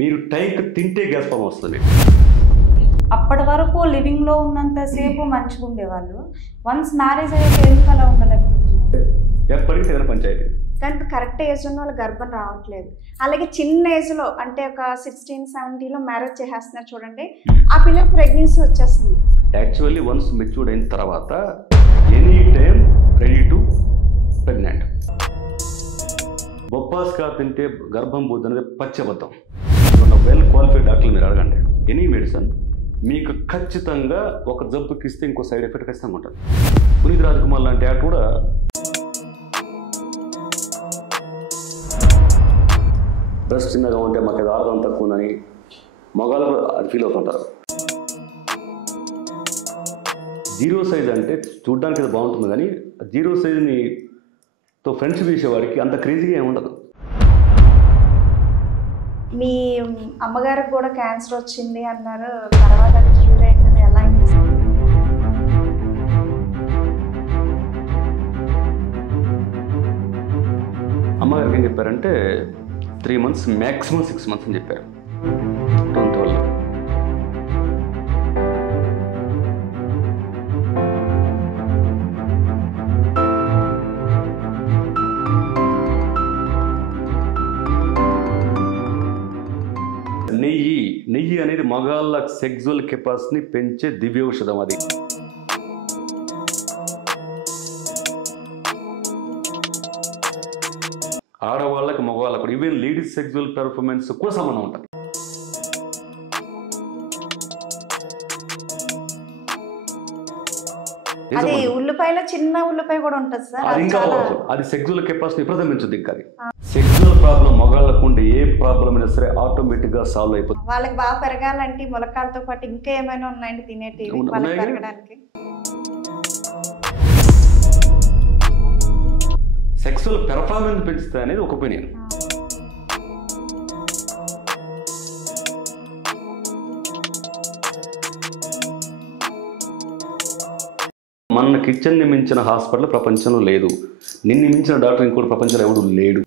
మీరు టైంకి తింటే గ్యాస్ ఫామ్ వస్తుంది. అప్పటి వరకు లివింగ్లో ఉన్నంతసేపు మంచిగా ఉండేవాళ్ళు. వన్స్ మ్యారేజ్ అయ్యాక ఎందుకు అలా ఉండలేకపోతున్నారు? ఎప్పటికీ ఏదైనా పంచాయతీ. కానీ కరెక్ట్ ఏజ్ ఉన్న వాళ్ళు గర్భం రావట్లేదు. అలాగే చిన్న ఏజ్లో అంటే ఒక 16-17లో మ్యారేజ్ చేసేస్తున్నారు చూడండి, ఆ పిల్లలకు ప్రెగ్నెన్సీ వచ్చేస్తుంది. యాక్చువల్లీ వన్స్ మెచ్యూర్డ్ అయిన తర్వాత any time ready to pregnant. బొప్పాస్కా తింటే గర్భం పోద్ది అనేది పచ్చబద్ధం. వెల్ క్వాలిఫైడ్ డాక్టర్లు మీరు అడగండి. ఎనీ మెడిసిన్ మీకు ఖచ్చితంగా ఒక జబ్బుకి ఇస్తే ఇంకో సైడ్ ఎఫెక్ట్ ఖచ్చితంగా ఉంటుంది. పునీత్ రాజ్కుమార్ లాంటి యాక్ట్ కూడా బ్రెస్ట్ చిన్నగా ఉంటే మాకు అది ఆర్గం తక్కువ ఉందని మగాళ్ళు అది ఫీల్ అవుతుంటారు. జీరో సైజ్ అంటే చూడ్డానికి అది బాగుంటుంది, కానీ జీరో సైజ్ని తో ఫ్రెండ్షిప్ చేసేవాడికి అంత క్రేజీగా ఏమి ఉండదు. మీ అమ్మగారికి కూడా క్యాన్సర్ వచ్చింది అన్నారు, తర్వాత క్యూర్ అయిందని ఎలా అయింది? అమ్మగారికి ఏం చెప్పారంటే 3 months మ్యాక్సిమం 6 months అని చెప్పారు. నెయ్యి అనేది మగాళ్ళ సెక్సువల్ కెపాసిటీని పెంచే దివ్యౌషధం. అది ఆడవాళ్ళకి మగవాళ్ళకి కూడా, ఈవెన్ లేడీస్ సెక్సువల్ పెర్ఫార్మెన్స్ కూడా సంబంధం ఉంటుంది. అది ఉల్లిపాయలో చిన్న ఉల్లిపాయ కూడా ఉంటుంది సార్. అది ఇంకా అది సెక్సువల్ కెపాసిటీ విపరీతం పెంచుద్ది. ఇంకా అది సెక్సువల్ ప్రాబ్లం మగాళ్ళకు ఉండే ఏ ప్రాబ్లం అయినా సరే ఆటోమేటిక్ గా సాల్వ్ అయిపోతుంది. వాళ్ళకి బాగా పెరగాలంటే ములక్కాలతో పాటు ఇంకా ఏమైనా ఉన్నాయండి తినేటి వాళ్ళకి పెరగడానికి? సెక్సువల్ పెర్ఫార్మెన్స్ పెంచుతా అనేది ఒక ఒపీనియన్. మన కిచెన్ని మించిన హాస్పిటల్ ప్రపంచంలో లేదు. నిన్ను మించిన డాక్టర్ ఇంకోటి ప్రపంచంలో ఎవడు లేడు.